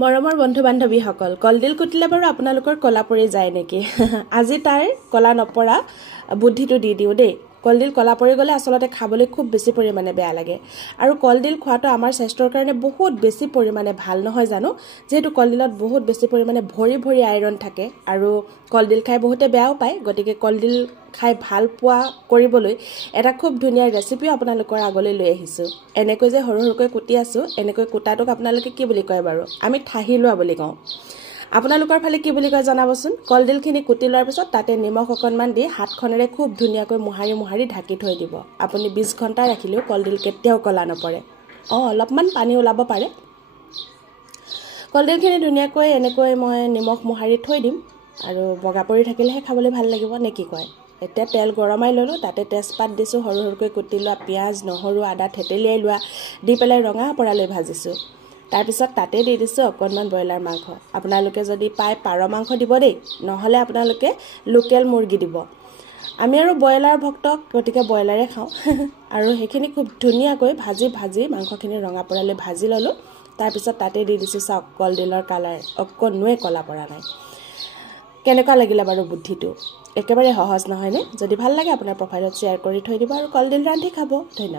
মৰমৰ বন্ধু বান্ধৱীসকল কলডিল কুটিলে বাৰু আপোনালোকৰ কলা পৰি যায় নেকি আজি তাৰ কলা নপৰা বুদ্ধিটো দি দিও দেই কলডিল কলা পৰি গলে আসলতে খাবলৈ খুব বেছি পৰিমাণে বেয়া লাগে আৰু কলডিল খোৱাটো আমাৰ স্বাস্থ্যৰ কাৰণে বহুত বেছি পৰিমাণে ভাল নহয় জানো যেহেতু কলডিলত বহুত বেছি পৰিমাণে ভৰি ভৰি আইৰণ থাকে আৰু কলডিল খাই বহুতে বেয়াও পায় গতিকে কলডিল খাই ভাল পোৱা কৰিবলৈ এটা খুব ধুনীয়া ৰেচিপি আপোনালোকৰ আগলৈ লৈ আহিছো এনেকৈ যে হৰু হৰুকৈ কুটি আছো এনেকৈ কুটাটোক আপোনালোকে কি বুলি কয় বাৰু আমি ঠাহি লোৱা বুলি কওঁ আপোনালোকৰ ফালে কি বুলি কয় জনাবচোন কলডিলখিনি কুটি লোৱাৰ পিছত তাতে নিমখ অকণমান দি হাতখনেৰে খুব ধুনীয়াকৈ মোহাৰি ঢাকি থৈ দিব আপুনি 20 ঘণ্টা ৰাখিলেও কলডিল কেতিয়াও কলা নপৰে অলপমান পানী ওলাব পাৰে কলডিলখিনি ধুনীয়াকৈ এনেকৈ মই নিমখ মোহাৰি থৈ দিম আৰু বগা পৰি থাকিলেহে খাবলৈ ভাল লাগিব নে কি কয় এতিয়া তেল গৰমাই ললো তাতে তেজপাত দিছো হৰু হৰুকৈ কুটি লোৱা পিয়াজ নহৰু আদা থেতেলিয়াই লোৱা দি পেলাই ৰঙা পৰালৈ ভাজিছো তাৰ পিছত তাতে দি দিছো অকণমান ব্ৰইলাৰ মাংস আপোনালোকে যদি পায় পাৰ মাংস দিব দেই নহলে আপোনালোকে লোকেল মুৰ্গী দিব আমি আৰু ব্ৰইলাৰ ভক্ত গতিকে ব্ৰইলাৰে খাওঁ আৰু হেখিনি খুব ধুনীয়াকৈ ভাজি মাংসখিনি ৰঙা পৰালৈ ভাজি ললো তাৰ পিছত তাতে দি দিছো চাওক কলডিলৰ কালাৰ অকণোৱে কলা পৰা নাই কেনেকুৱা লাগিলা বাৰু বুদ্ধিটো একেবাৰে সহজ নহয় নে যদি ভাল লাগে আপোনাৰ প্ৰফাইলত শ্বেয়াৰ কৰি থৈ দিব আৰু কলডিল ৰান্ধি খাব ধন্যবাদ